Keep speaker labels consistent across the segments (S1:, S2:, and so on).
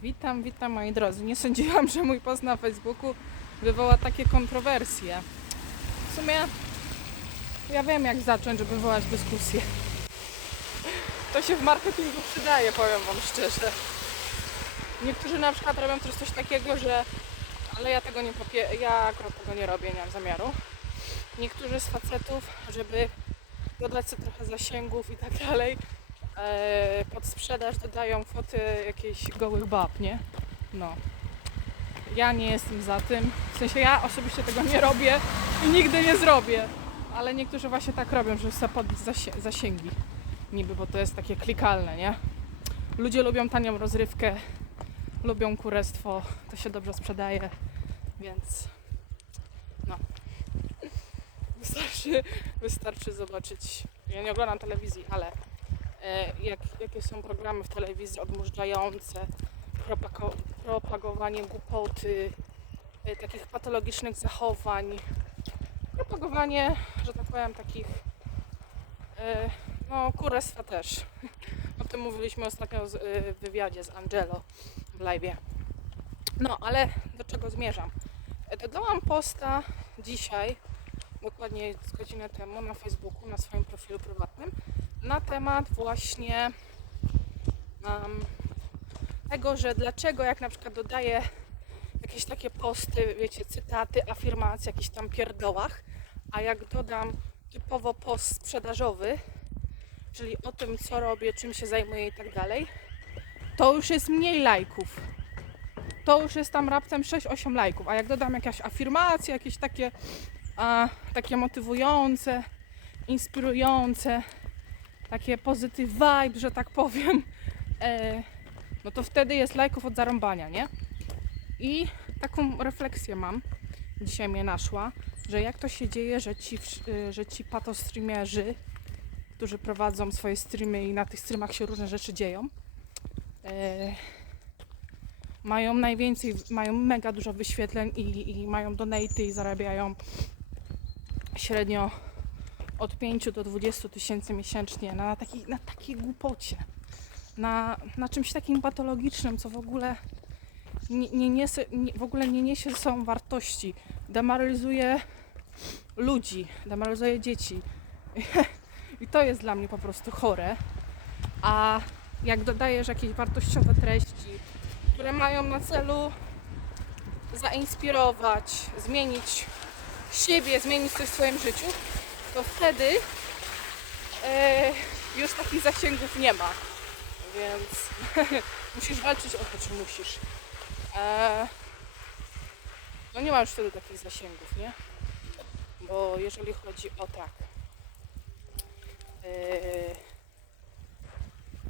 S1: Witam, witam moi drodzy. Nie sądziłam, że mój post na Facebooku wywoła takie kontrowersje. W sumie ja wiem jak zacząć, żeby wywołać dyskusję. To się w marketingu przydaje, powiem wam szczerze. Niektórzy na przykład robią też coś takiego, że ale ja tego nie popie... ja akurat tego nie robię, nie mam zamiaru. Niektórzy z facetów, żeby dodać sobie trochę zasięgów i tak dalej, e, pod sprzedaż dodają foty jakichś gołych bab, nie? No. Ja nie jestem za tym. W sensie ja osobiście tego nie robię i nigdy nie zrobię. Ale niektórzy właśnie tak robią, żeby sobie podbić zasięgi. Niby, bo to jest takie klikalne, nie? Ludzie lubią tanią rozrywkę, lubią kurestwo, to się dobrze sprzedaje, więc no. Wystarczy, wystarczy zobaczyć. Ja nie oglądam telewizji, ale jak, jakie są programy w telewizji odmurzające, propagowanie głupoty, e, takich patologicznych zachowań, propagowanie, że tak powiem, takich e, no kurestwa też. O tym mówiliśmy ostatnio e, w wywiadzie z Angelo w live. No, ale do czego zmierzam? E, Dodałam posta dzisiaj, dokładnie z godzinę temu na Facebooku, na swoim profilu prywatnym, na temat właśnie um, tego, że dlaczego jak na przykład dodaję jakieś takie posty, wiecie, cytaty, afirmacje, jakichś tam pierdołach, a jak dodam typowo post sprzedażowy, czyli o tym, co robię, czym się zajmuję i tak dalej, to już jest mniej lajków. To już jest tam raptem 6-8 lajków, a jak dodam jakieś afirmacje, jakieś takie, a, takie motywujące, inspirujące, takie positive vibe, że tak powiem, e, no to wtedy jest lajków od zarąbania, nie? I taką refleksję mam, dzisiaj mnie naszła, że jak to się dzieje, że ci, y, że ci patostreamerzy, którzy prowadzą swoje streamy i na tych streamach się różne rzeczy dzieją, e, mają najwięcej, mają mega dużo wyświetleń i, i mają donaty i zarabiają średnio od 5 do 20 tysięcy miesięcznie na, takiej, na takiej głupocie. Na, na czymś takim patologicznym, co w ogóle nie, nie, niesie, nie, w ogóle nie niesie ze sobą wartości. Demoralizuje ludzi, demoralizuje dzieci. I to jest dla mnie po prostu chore. A jak dodajesz jakieś wartościowe treści, które mają na celu zainspirować, zmienić siebie, zmienić coś w swoim życiu, to wtedy e, już takich zasięgów nie ma. Więc musisz walczyć o to, czy musisz. E, no nie ma już wtedy takich zasięgów, nie? Bo jeżeli chodzi o tak. e,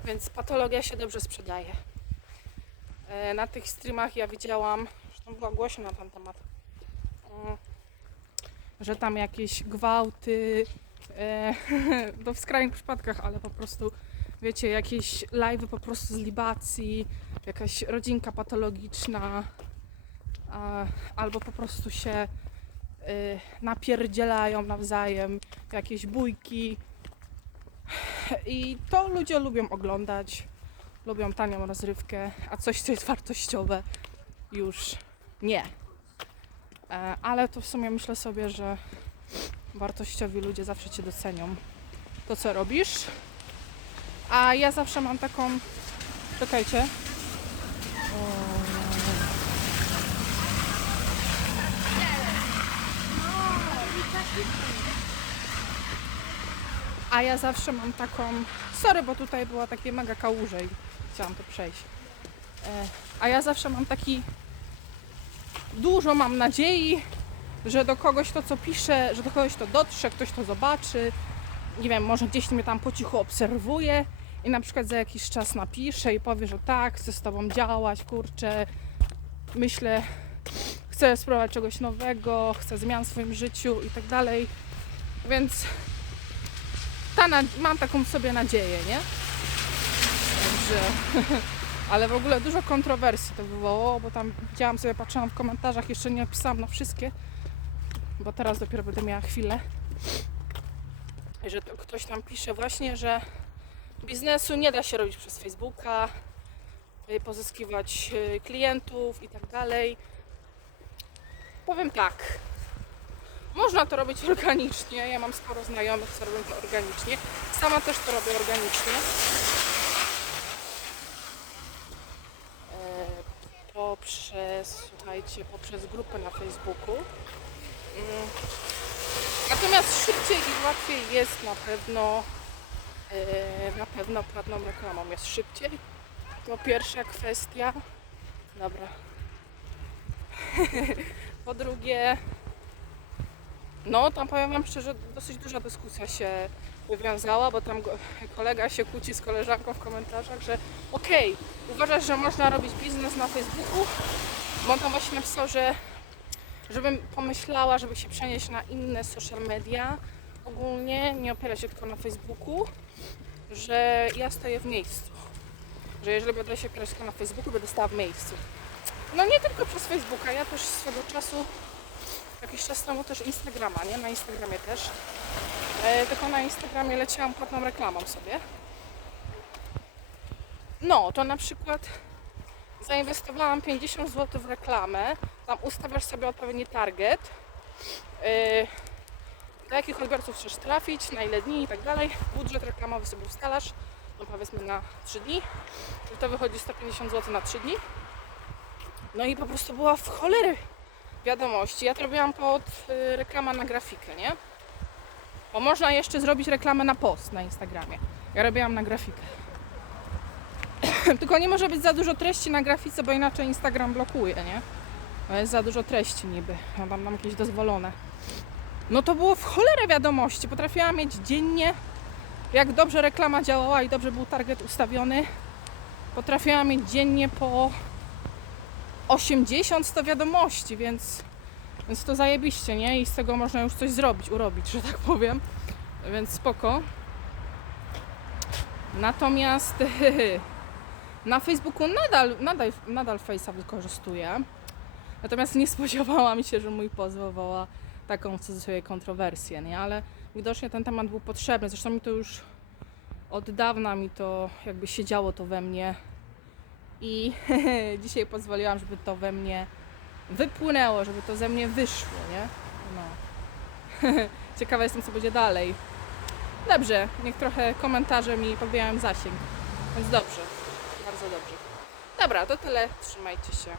S1: więc patologia się dobrze sprzedaje. E, na tych streamach ja widziałam, zresztą była głośno na ten temat, że tam jakieś gwałty, e, to w skrajnych przypadkach, ale po prostu, wiecie, jakieś live'y po prostu z libacji, jakaś rodzinka patologiczna, a, albo po prostu się e, napierdzielają nawzajem, jakieś bójki. I to ludzie lubią oglądać, lubią tanią rozrywkę, a coś, co jest wartościowe, już nie. E, Ale to w sumie myślę sobie, że wartościowi ludzie zawsze cię docenią. To, co robisz. A ja zawsze mam taką. Czekajcie. A ja zawsze mam taką. Sorry, bo tutaj była takie mega kałuże i chciałam to przejść. E, A ja zawsze mam taki. Dużo mam nadziei, że do kogoś to, co piszę, że do kogoś to dotrze, ktoś to zobaczy. Nie wiem, może gdzieś mnie tam po cichu obserwuje i na przykład za jakiś czas napisze i powie, że tak, chcę z tobą działać, kurczę, myślę, chcę spróbować czegoś nowego, chcę zmian w swoim życiu i tak dalej. Więc ta mam taką sobie nadzieję, nie? Także, ale w ogóle dużo kontrowersji to wywołało, bo tam widziałam sobie, patrzyłam w komentarzach, jeszcze nie napisałam na wszystkie, bo teraz dopiero będę miała chwilę, że to ktoś tam pisze właśnie, że biznesu nie da się robić przez Facebooka, y, pozyskiwać y, klientów i tak dalej. Powiem tak. Można to robić organicznie. Ja mam sporo znajomych, co robią to organicznie. Sama też to robię organicznie. E, Poprzez, słuchajcie, poprzez grupę na Facebooku. Mm. Natomiast szybciej i łatwiej jest na pewno e, na pewno płatną reklamą jest szybciej. To pierwsza kwestia. Dobra. po drugie, no tam powiem Wam szczerze, dosyć duża dyskusja się wywiązała, bo tam kolega się kłóci z koleżanką w komentarzach, że okej, uważasz, że można robić biznes na Facebooku? Bo tam właśnie napisał, że żebym pomyślała, żeby się przenieść na inne social media ogólnie, nie opierać się tylko na Facebooku, że ja stoję w miejscu. Że jeżeli będę się opierać tylko na Facebooku, będę stała w miejscu. No nie tylko przez Facebooka, ja też swego czasu, jakiś czas temu też Instagrama, nie? Na Instagramie też. E, tylko na Instagramie leciałam płatną reklamą sobie. No, to na przykład zainwestowałam 50 zł w reklamę. Tam ustawiasz sobie odpowiedni target. Yy, do jakich odbiorców chcesz trafić, na ile dni i tak dalej. Budżet reklamowy sobie ustalasz, no powiedzmy na 3 dni. I to wychodzi 150 zł na 3 dni. No i po prostu była w cholery wiadomości. Ja to robiłam pod y, reklama na grafikę, nie? Bo można jeszcze zrobić reklamę na post na Instagramie. Ja robiłam na grafikę. Tylko nie może być za dużo treści na grafice, bo inaczej Instagram blokuje, nie? To jest za dużo treści niby. Ja tam mam jakieś dozwolone. No to było w cholerę wiadomości. Potrafiłam mieć dziennie, jak dobrze reklama działała i dobrze był target ustawiony. Potrafiłam mieć dziennie po 80-100 wiadomości, więc, więc to zajebiście, nie? I z tego można już coś zrobić, urobić, że tak powiem. Więc spoko. Natomiast na Facebooku nadal, nadal, nadal Face'a wykorzystuję. Natomiast nie spodziewałam się, że mój post wywoła taką w cudzysłowie kontrowersję, nie? Ale widocznie ten temat był potrzebny. Zresztą mi to już od dawna mi to jakby siedziało to we mnie i dzisiaj pozwoliłam, żeby to we mnie wypłynęło, żeby to ze mnie wyszło, nie? No. Ciekawa jestem, co będzie dalej. Dobrze, niech trochę komentarze mi podbijają zasięg. Więc dobrze, bardzo dobrze. Dobra, to tyle. Trzymajcie się.